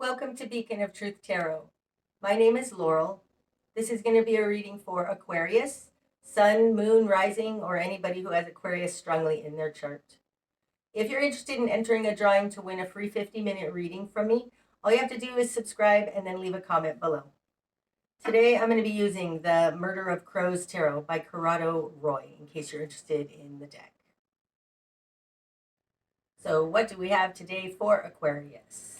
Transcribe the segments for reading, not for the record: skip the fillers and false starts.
Welcome to Beacon of Truth Tarot. My name is Laurel. This is going to be a reading for Aquarius, Sun, Moon, Rising, or anybody who has Aquarius strongly in their chart. If you're interested in entering a drawing to win a free 50-minute reading from me, all you have to do is subscribe and then leave a comment below. Today I'm going to be using the Murder of Crows Tarot by Corrado Roy, in case you're interested in the deck. So what do we have today for Aquarius?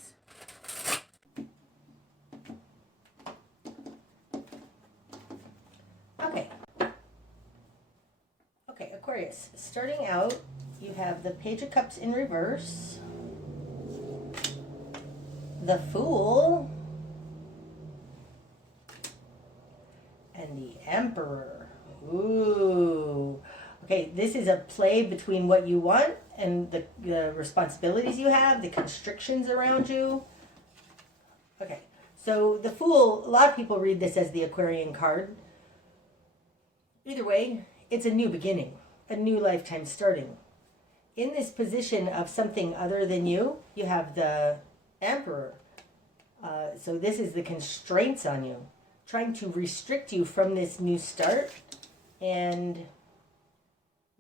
Okay, Aquarius, starting out, you have the Page of Cups in reverse, the Fool, and the Emperor. Ooh. Okay, this is a play between what you want and the responsibilities you have, the constrictions around you. Okay, so the Fool, a lot of people read this as the Aquarian card. Either way, it's a new beginning, a new lifetime starting. In this position of something other than you, you have the Emperor. So this is the constraints on you, trying to restrict you from this new start and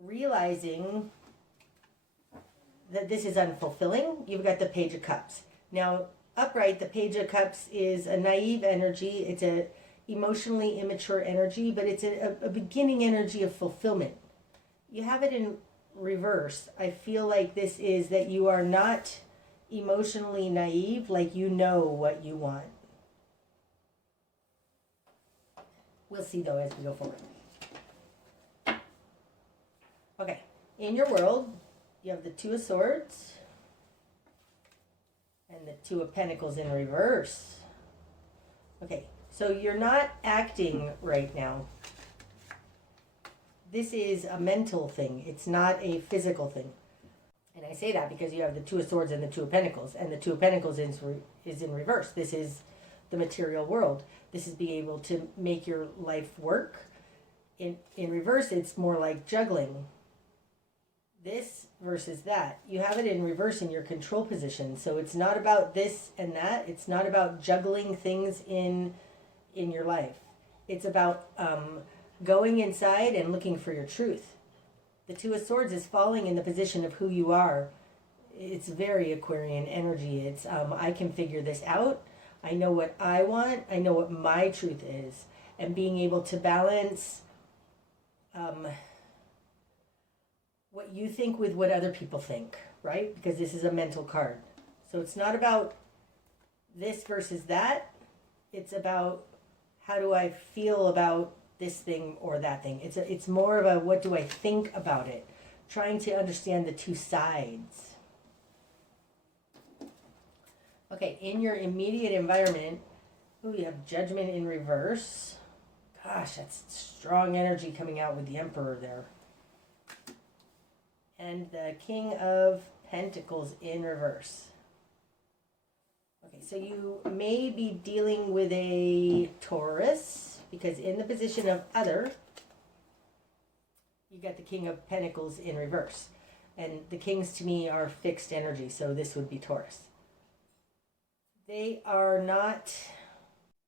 realizing that this is unfulfilling. You've got the Page of Cups. Now, upright, the Page of Cups is a naive energy. It's a emotionally immature energy, but it's a beginning energy of fulfillment. You have it in reverse. I feel like this is that you are not emotionally naive, like you know what you want. We'll see though as we go forward. Okay, in your world, you have the Two of Swords and the Two of Pentacles in reverse. Okay, so you're not acting right now. This is a mental thing. It's not a physical thing. And I say that because you have the Two of Swords and the Two of Pentacles. And the Two of Pentacles is in reverse. This is the material world. This is being able to make your life work. In reverse, it's more like juggling. This versus that. You have it in reverse in your control position. So it's not about this and that. It's not about juggling things in your life. It's about going inside and looking for your truth. The Two of Swords is falling in the position of who you are. It's very Aquarian energy. It's I can figure this out. I know what I want. I know what my truth is. And being able to balance what you think with what other people think, right? Because this is a mental card. So it's not about this versus that. It's about how do I feel about this thing or that thing. It's more of a what do I think about it, trying to understand the two sides. Okay, in your immediate environment, ooh, you have Judgment in reverse. Gosh, that's strong energy coming out with the Emperor there. And the King of Pentacles in reverse. Okay, so you may be dealing with a Taurus, because in the position of other, you got the King of Pentacles in reverse. And the kings to me are fixed energy, so this would be Taurus. They are not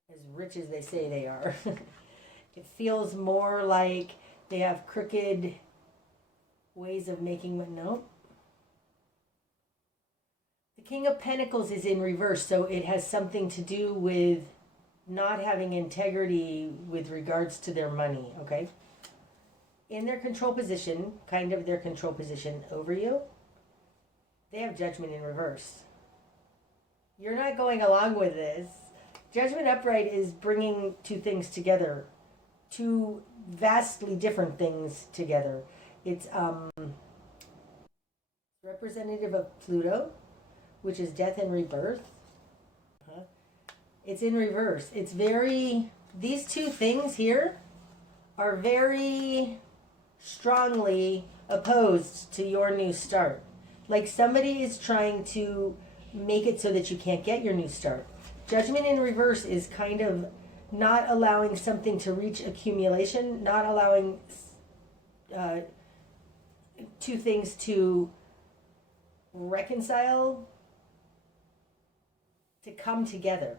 as rich as they say they are. It feels more like they have crooked ways of making what, no. The King of Pentacles is in reverse, so it has something to do with not having integrity with regards to their money, okay? In their control position, kind of their control position over you, they have Judgment in reverse. You're not going along with this. Judgment upright is bringing two things together, two vastly different things together. It's representative of Pluto, which is death and rebirth. It's in reverse. It's very, these two things here are very strongly opposed to your new start. Like somebody is trying to make it so that you can't get your new start. Judgment in reverse is kind of not allowing something to reach accumulation, not allowing two things to reconcile to come together.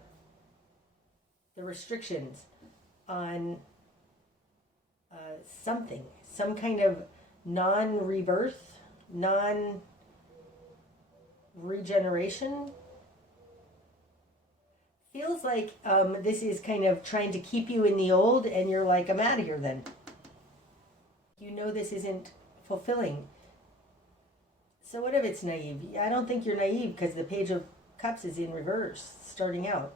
The restrictions on something, some kind of non-rebirth, non-regeneration. Feels like this is kind of trying to keep you in the old, and you're like, I'm out of here then. You know this isn't fulfilling. So what if it's naive? I don't think you're naive, because the Page of Cups is in reverse, starting out.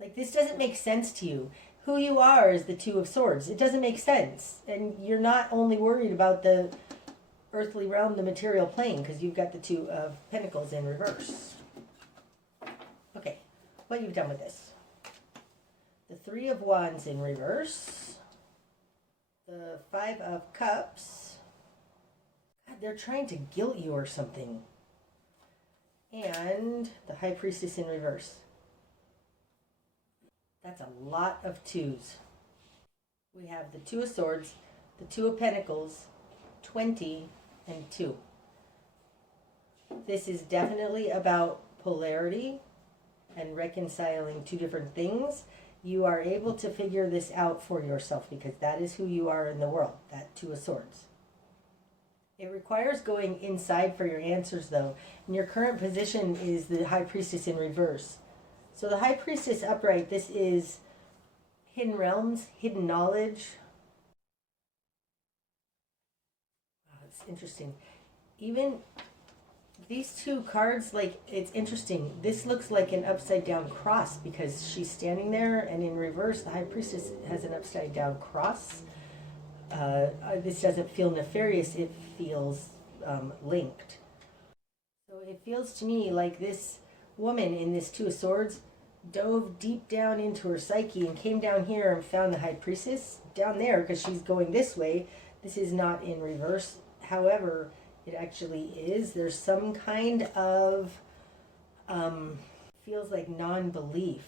Like, this doesn't make sense to you. Who you are is the Two of Swords. It doesn't make sense. And you're not only worried about the earthly realm, the material plane, because you've got the Two of Pentacles in reverse. Okay, what you've done with this. The Three of Wands in reverse. The Five of Cups. God, they're trying to guilt you or something. And the High Priestess in reverse. That's a lot of twos. We have the Two of Swords, the Two of Pentacles, 20, and 2. This is definitely about polarity and reconciling two different things. You are able to figure this out for yourself, because that is who you are in the world, that Two of Swords. It requires going inside for your answers, though. And your current position is the High Priestess in reverse. So the High Priestess upright, this is hidden realms, hidden knowledge. Oh, it's interesting. Even these two cards, like, it's interesting. This looks like an upside down cross, because she's standing there, and in reverse, the High Priestess has an upside down cross. This doesn't feel nefarious, it feels linked. So it feels to me like this woman in this Two of Swords dove deep down into her psyche and came down here and found the High Priestess down there, because she's going this way. This is not in reverse. However, it actually is. There's some kind of feels like non-belief.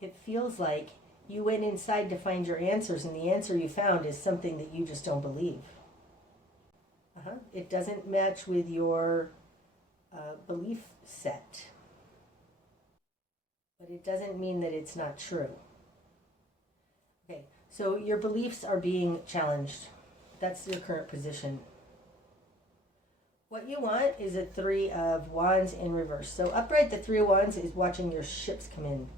It feels like you went inside to find your answers, and the answer you found is something that you just don't believe. It doesn't match with your belief set. But it doesn't mean that it's not true. Okay, so your beliefs are being challenged. That's your current position. What you want is a Three of Wands in reverse. So upright, the Three of Wands is watching your ships come in.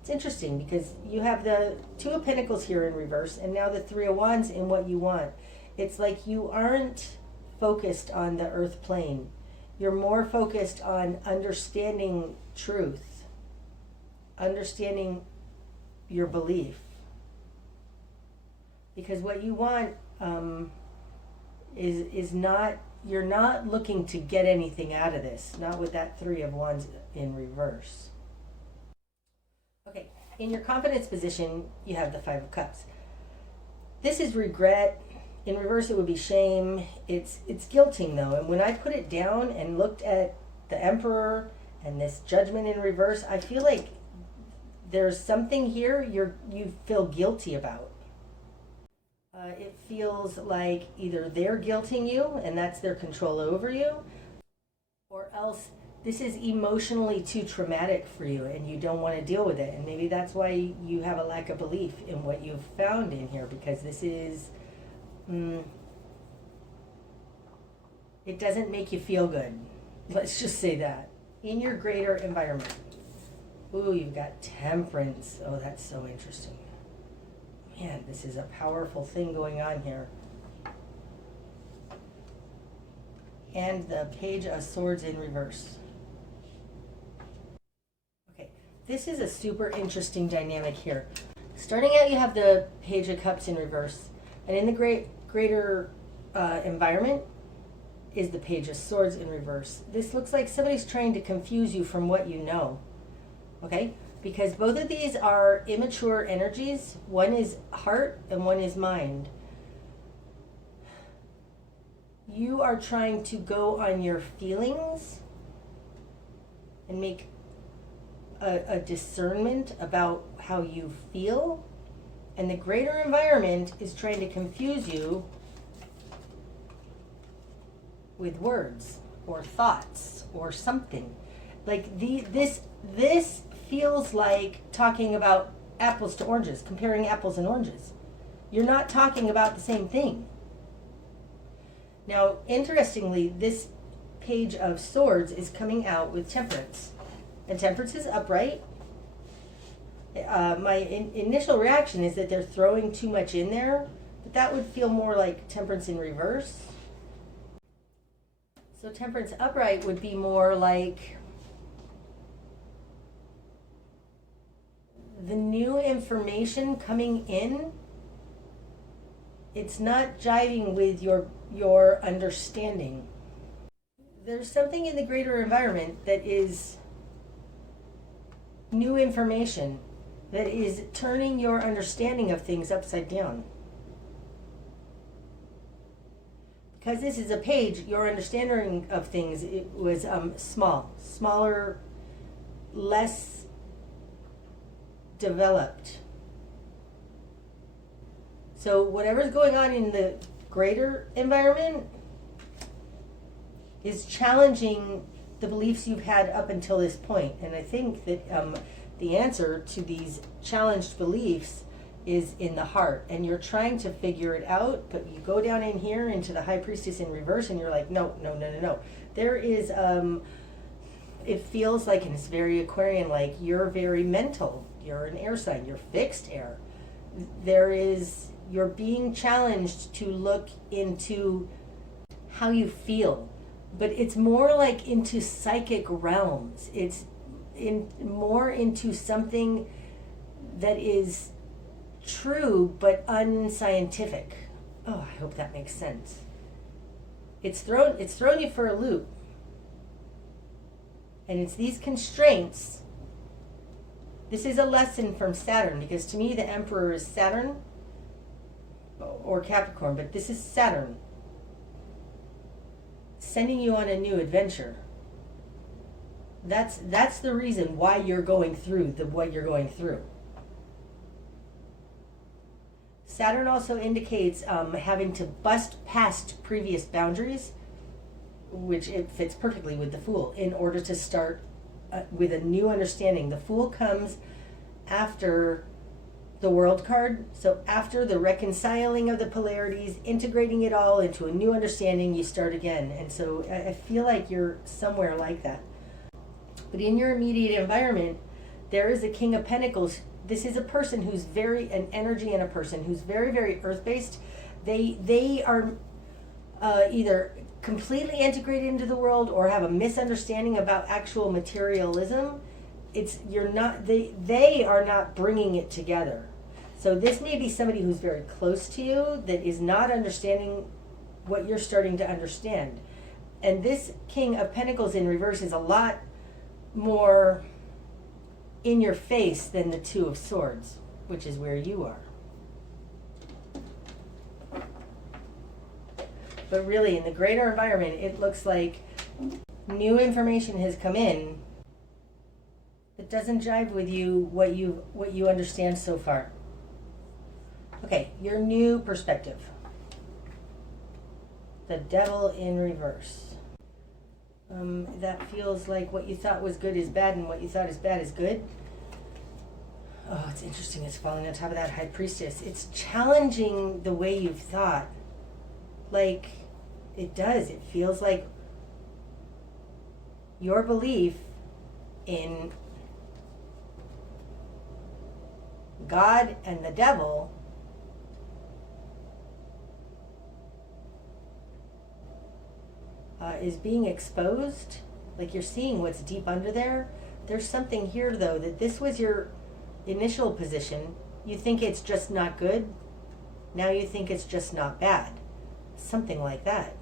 It's interesting, because you have the Two of Pentacles here in reverse, and now the Three of Wands in what you want. It's like you aren't focused on the earth plane. You're more focused on understanding truth, understanding your belief. Because what you want is not, you're not looking to get anything out of this, not with that Three of Wands in reverse. Okay, in your confidence position, you have the Five of Cups. This is regret. In reverse, it would be shame. It's guilting, though. And when I put it down and looked at the Emperor and this Judgment in reverse, I feel like there's something here you feel guilty about. It feels like either they're guilting you, and that's their control over you, or else this is emotionally too traumatic for you and you don't want to deal with it. And maybe that's why you have a lack of belief in what you've found in here, because this is, it doesn't make you feel good. Let's just say that. In your greater environment. Ooh, you've got Temperance. Oh, that's so interesting. Man, this is a powerful thing going on here. And the Page of Swords in reverse. Okay, this is a super interesting dynamic here. Starting out, you have the Page of Cups in reverse. And in the greater environment is the Page of Swords in reverse. This looks like somebody's trying to confuse you from what you know. Okay? Because both of these are immature energies. One is heart and one is mind. You are trying to go on your feelings and make a discernment about how you feel. And the greater environment is trying to confuse you with words or thoughts or something. Like this feels like talking about apples to oranges, comparing apples and oranges. You're not talking about the same thing. Now, interestingly, this Page of Swords is coming out with Temperance. And Temperance is upright. My initial reaction is that they're throwing too much in there, but that would feel more like Temperance in reverse. So Temperance upright would be more like the new information coming in. It's not jiving with your understanding. There's something in the greater environment that is new information that is turning your understanding of things upside down. Because this is a page, your understanding of things, it was smaller, less developed. So whatever's going on in the greater environment is challenging the beliefs you've had up until this point. And I think that the answer to these challenged beliefs is in the heart. And you're trying to figure it out, but you go down in here into the High Priestess in reverse and you're like, no. There is, it feels like, and it's very Aquarian, like you're very mental. You're an air sign. You're fixed air. You're being challenged to look into how you feel. But it's more like into psychic realms. It's more into something that is true but unscientific. Oh, I hope that makes sense. It's thrown you for a loop. And it's these constraints. This is a lesson from Saturn, because to me the Emperor is Saturn or Capricorn, but this is Saturn sending you on a new adventure. That's the reason why you're going through what you're going through. Saturn also indicates having to bust past previous boundaries, which it fits perfectly with the Fool, in order to start with a new understanding. The Fool comes after the World card, so after the reconciling of the polarities, integrating it all into a new understanding, you start again. And so I feel like you're somewhere like that. But in your immediate environment, there is a King of Pentacles. This is a person who's an energy and a person who's very, very earth-based. They are either completely integrated into the world or have a misunderstanding about actual materialism. They are not bringing it together. So this may be somebody who's very close to you that is not understanding what you're starting to understand. And this King of Pentacles in reverse is a lot more in your face than the Two of Swords, which is where you are. But really, in the greater environment, it looks like new information has come in that doesn't jive with what you understand so far. Okay, your new perspective. The Devil in reverse. That feels like what you thought was good is bad and what you thought is bad is good. Oh, it's interesting. It's falling on top of that High Priestess. It's challenging the way you've thought. Like, it does. It feels like your belief in God and the devil is being exposed. Like you're seeing what's deep under there. There's something here, though, that this was your initial position. You think it's just not good. Now you think it's just not bad. Something like that.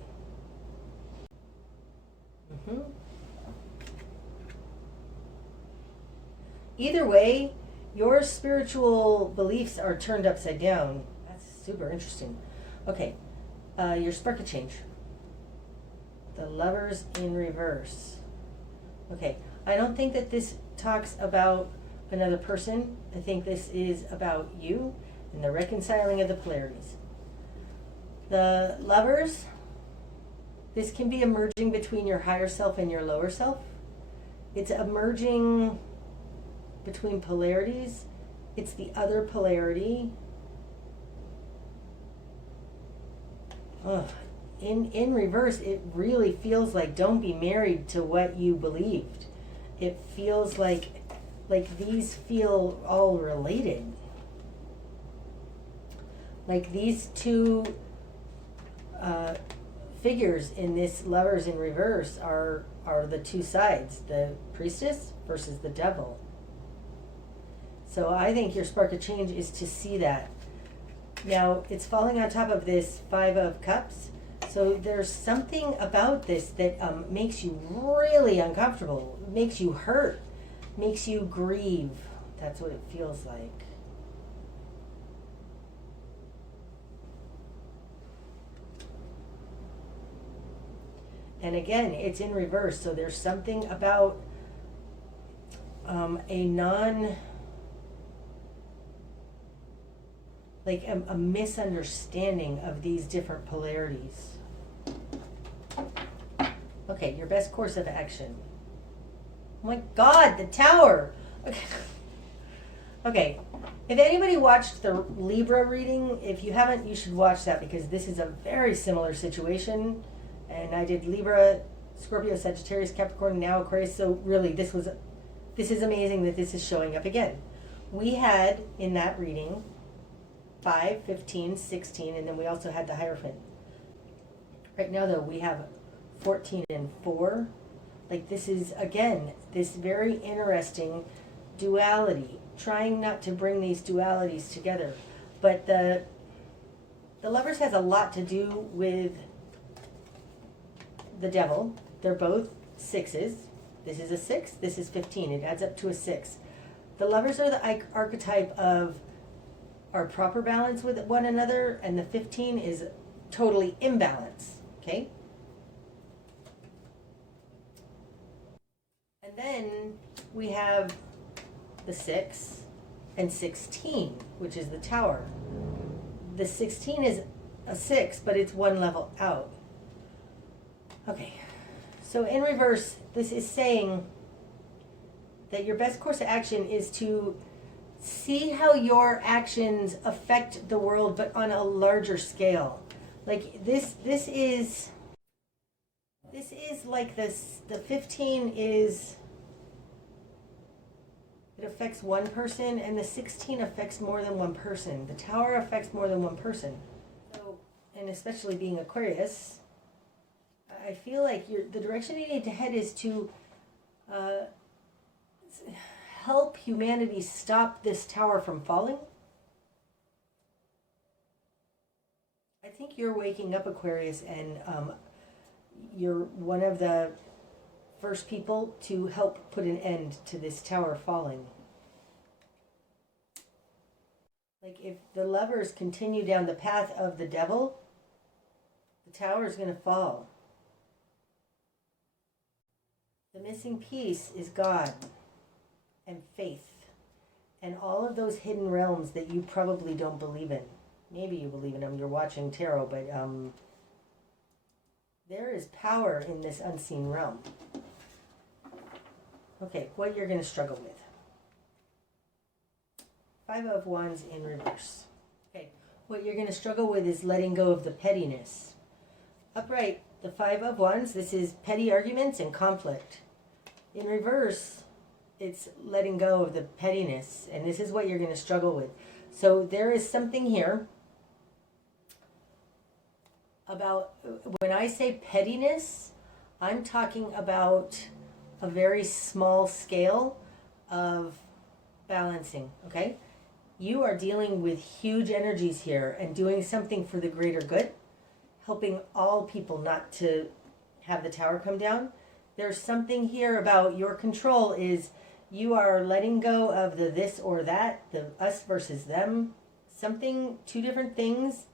Either way, your spiritual beliefs are turned upside down. That's super interesting. Okay, your spark of change. The Lovers in reverse. Okay, I don't think that this talks about another person. I think this is about you and the reconciling of the polarities. The Lovers, This can be emerging between your higher self and your lower self. It's emerging between polarities. It's the other polarity. Ugh. In reverse, it really feels like don't be married to what you believed. It feels like these feel all related. Like these two figures in this Lovers in reverse are the two sides, the priestess versus the devil. So I think your spark of change is to see that. Now, it's falling on top of this Five of Cups. So there's something about this that makes you really uncomfortable, makes you hurt, makes you grieve. That's what it feels like. And again, it's in reverse. So there's something about a misunderstanding of these different polarities. Okay, your best course of action. Oh my God, the Tower. Okay. Okay, if anybody watched the Libra reading, if you haven't, you should watch that because this is a very similar situation. And I did Libra, Scorpio, Sagittarius, Capricorn, now Aquarius. So really, this is amazing that this is showing up again. We had in that reading 5, 15, 16, and then we also had the Hierophant. Right now, though, we have 14 and 4. Like this is, again, this very interesting duality, trying not to bring these dualities together. But the Lovers has a lot to do with the devil. They're both 6s. This is a 6, this is 15. It adds up to a 6. The Lovers are the archetype of our proper balance with one another, and the 15 is totally imbalance, okay? And then we have the 6 and 16, which is the Tower. The 16 is a 6, but it's one level out. Okay, so in reverse, this is saying that your best course of action is to see how your actions affect the world, but on a larger scale. Like this is like this. The 15 is, it affects one person, and the 16 affects more than one person. The Tower affects more than one person. So, and especially being Aquarius, I feel like the direction you need to head is to help humanity stop this Tower from falling. I think you're waking up, Aquarius, and you're one of the first people to help put an end to this Tower falling. Like if the Lovers continue down the path of the devil, the Tower is going to fall. The missing piece is God and faith and all of those hidden realms that you probably don't believe in. Maybe you believe in them, you're watching tarot, but there is power in this unseen realm. Okay, what you're going to struggle with. 5 of Wands in reverse. Okay, what you're going to struggle with is letting go of the pettiness. Upright, the 5 of Wands, this is petty arguments and conflict. In reverse, it's letting go of the pettiness, and this is what you're going to struggle with. So there is something here about, when I say pettiness, I'm talking about a very small scale of balancing, okay? You are dealing with huge energies here and doing something for the greater good, helping all people not to have the Tower come down. There's something here about your control is you are letting go of the this or that, the us versus them, something, two different things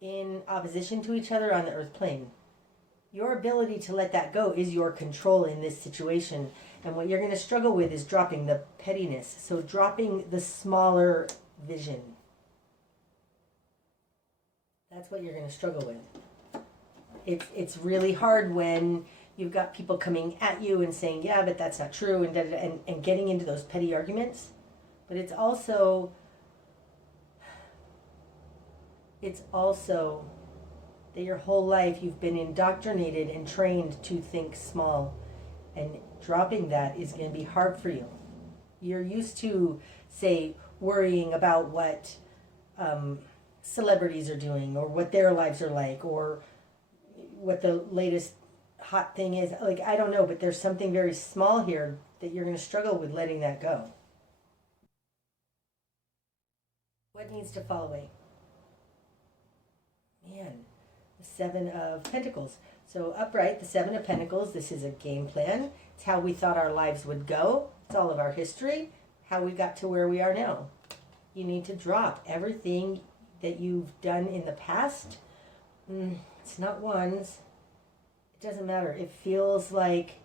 in opposition to each other on the earth plane. Your ability to let that go is your control in this situation. And what you're going to struggle with is dropping the pettiness. So dropping the smaller vision. That's what you're going to struggle with. It's really hard when you've got people coming at you and saying, yeah, but that's not true, and getting into those petty arguments. But it's also that your whole life you've been indoctrinated and trained to think small, and dropping that is going to be hard for you. You're used to, say, worrying about what celebrities are doing, or what their lives are like, or what the latest hot thing is. Like, I don't know, but there's something very small here that you're going to struggle with letting that go. What needs to fall away? Man, the Seven of Pentacles. So upright, the Seven of Pentacles, this is a game plan. It's how we thought our lives would go. It's all of our history, how we got to where we are now. You need to drop everything that you've done in the past. It's not ones. It doesn't matter. It feels like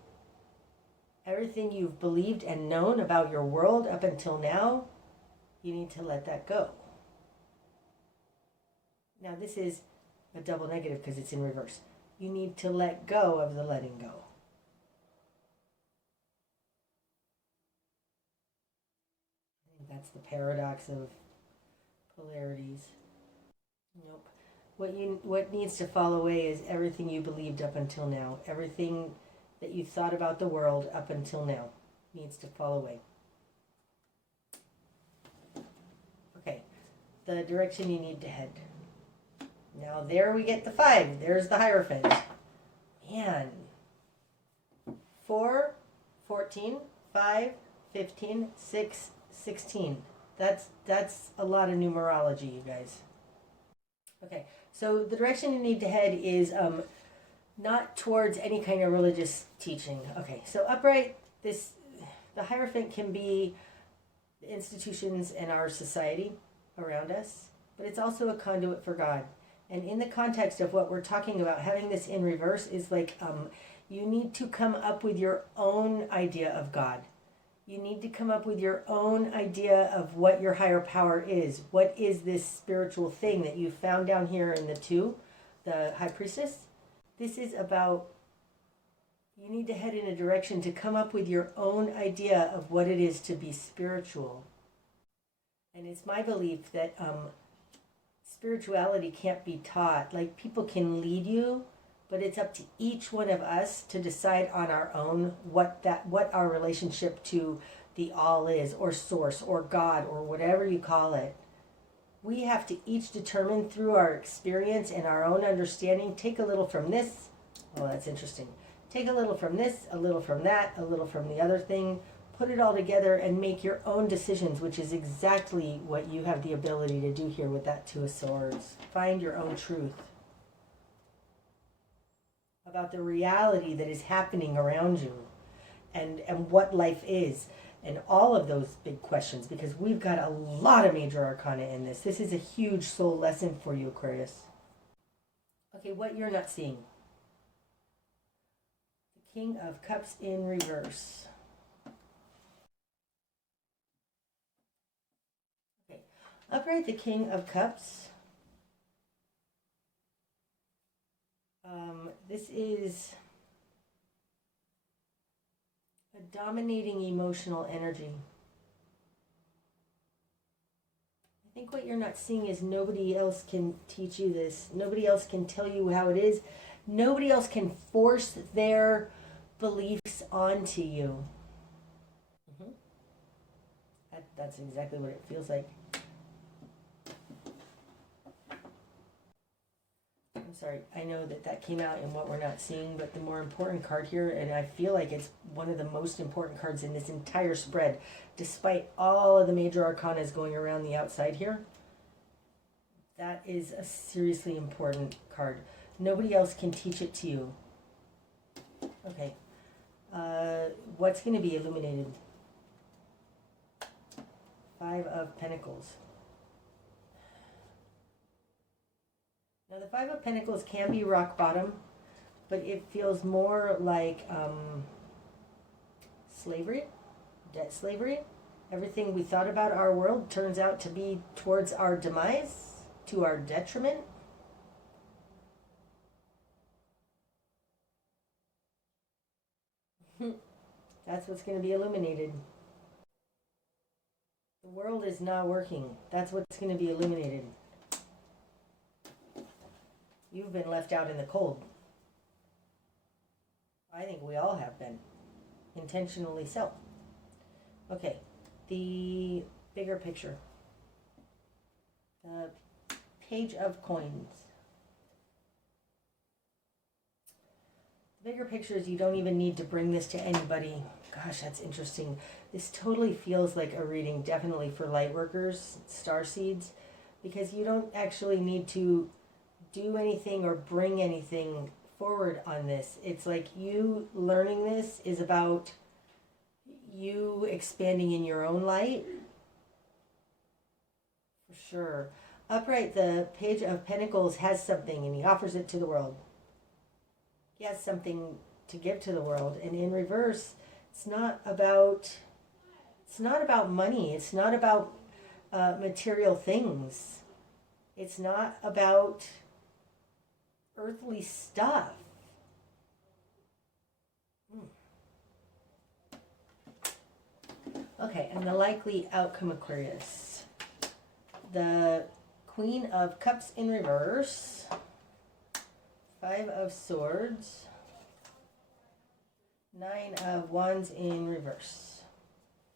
everything you've believed and known about your world up until now, you need to let that go. Now this is a double negative because it's in reverse. You need to let go of the letting go. I think that's the paradox of polarities. Nope. What needs to fall away is everything you believed up until now. Everything that you thought about the world up until now needs to fall away. Okay, the direction you need to head. Now there we get the 5. There's the Hierophant. Man. 4, 14, 5, 15, 6, 16. That's a lot of numerology, you guys. Okay, so the direction you need to head is not towards any kind of religious teaching. Okay, so upright, the Hierophant can be the institutions in our society around us, but it's also a conduit for God. And in the context of what we're talking about, having this in reverse is like you need to come up with your own idea of God. You need to come up with your own idea of what your higher power is. What is this spiritual thing that you found down here in the 2, the High Priestess? This is about, you need to head in a direction to come up with your own idea of what it is to be spiritual. And it's my belief that spirituality can't be taught. Like, people can lead you, but it's up to each one of us to decide on our own what our relationship to the all is, or source, or God, or whatever you call it. We have to each determine through our experience and our own understanding, take a little from this. Oh, that's interesting. Take a little from this, a little from that, a little from the other thing, put it all together and make your own decisions, which is exactly what you have the ability to do here with that 2 of Swords. Find your own truth about the reality that is happening around you, and what life is, and all of those big questions, because we've got a lot of major arcana in this. This is a huge soul lesson for you, Aquarius. Okay, what you're not seeing. The King of Cups in reverse. Okay, upright, the King of Cups. This is a dominating emotional energy. I think what you're not seeing is nobody else can teach you this. Nobody else can tell you how it is. Nobody else can force their beliefs onto you. That's exactly what it feels like. I'm sorry, I know that came out in what we're not seeing, but the more important card here, and I feel like it's one of the most important cards in this entire spread, despite all of the major arcanas going around the outside here, that is a seriously important card. Nobody else can teach it to you. Okay, what's going to be illuminated? 5 of Pentacles. Now the 5 of Pentacles can be rock bottom, but it feels more like slavery, debt slavery. Everything we thought about our world turns out to be towards our demise, to our detriment. That's what's going to be illuminated. The world is not working. That's what's going to be illuminated. You've been left out in the cold. I think we all have been. Intentionally so. Okay, the bigger picture. The Page of Coins. The bigger picture is you don't even need to bring this to anybody. Gosh, that's interesting. This totally feels like a reading, definitely for Lightworkers, Starseeds, because you don't actually need to do anything or bring anything forward on this. It's like you learning this is about you expanding in your own light. For sure. Upright, the Page of Pentacles has something and he offers it to the world. He has something to give to the world. And in reverse, it's not about money. It's not about material things. It's not about earthly stuff. Okay, and the likely outcome, Aquarius. The Queen of Cups in reverse. 5 of Swords. 9 of Wands in reverse.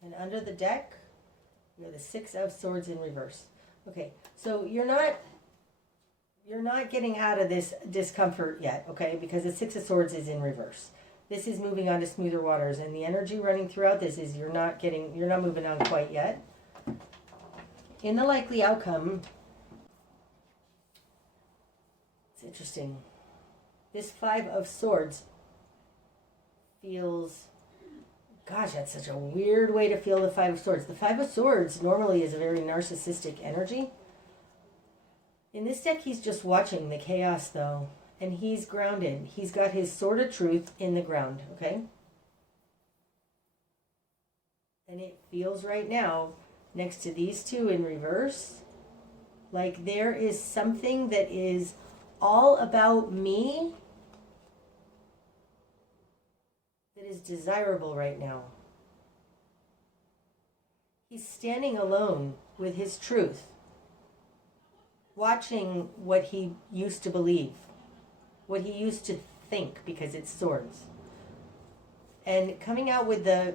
And under the deck, we have the 6 of Swords in reverse. Okay, so you're not getting out of this discomfort yet, okay? Because the 6 of Swords is in reverse. This is moving on to smoother waters, and the energy running throughout this is you're not moving on quite yet. In the likely outcome, it's interesting. This 5 of Swords feels, gosh, that's such a weird way to feel the 5 of Swords. The 5 of Swords normally is a very narcissistic energy. In this deck, he's just watching the chaos, though, and he's grounded. He's got his sword of truth in the ground, okay? And it feels right now, next to these two in reverse, like there is something that is all about me that is desirable right now. He's standing alone with his truth, watching what he used to believe, what he used to think, because it's swords. And coming out with the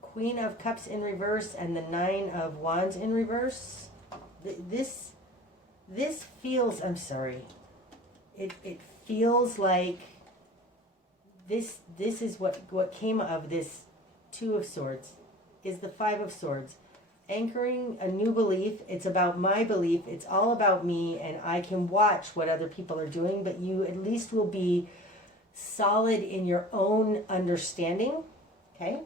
Queen of Cups in reverse and the 9 of Wands in reverse, this feels, I'm sorry, it feels like this is what came of this 2 of Swords, is the 5 of Swords. Anchoring a new belief. It's about my belief. It's all about me, and I can watch what other people are doing, but you at least will be solid in your own understanding. Okay?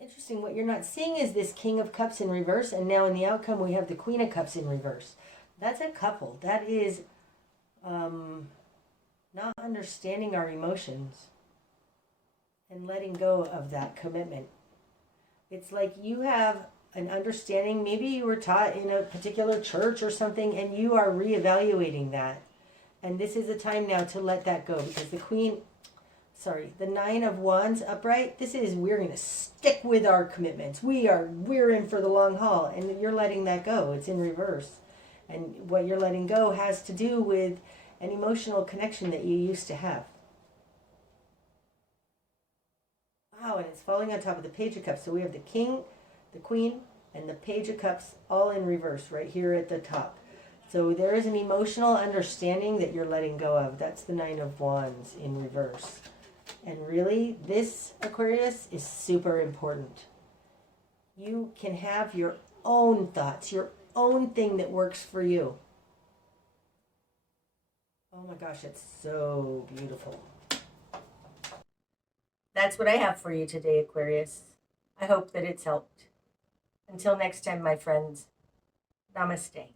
Interesting. What you're not seeing is this King of Cups in reverse, and now in the outcome we have the Queen of Cups in reverse. That's a couple. That is not understanding our emotions and letting go of that commitment. It's like you have an understanding, maybe you were taught in a particular church or something, and you are reevaluating that. And this is a time now to let that go, because the 9 of Wands upright, this is, we're going to stick with our commitments. We're in for the long haul, and you're letting that go. It's in reverse. And what you're letting go has to do with an emotional connection that you used to have. Wow, and it's falling on top of the Page of Cups. So we have the King, the Queen, and the Page of Cups all in reverse right here at the top. So there is an emotional understanding that you're letting go of. That's the 9 of Wands in reverse. And really, this, Aquarius, is super important. You can have your own thoughts, your own thing that works for you. Oh my gosh, it's so beautiful. That's what I have for you today, Aquarius. I hope that it's helped. Until next time, my friends, namaste.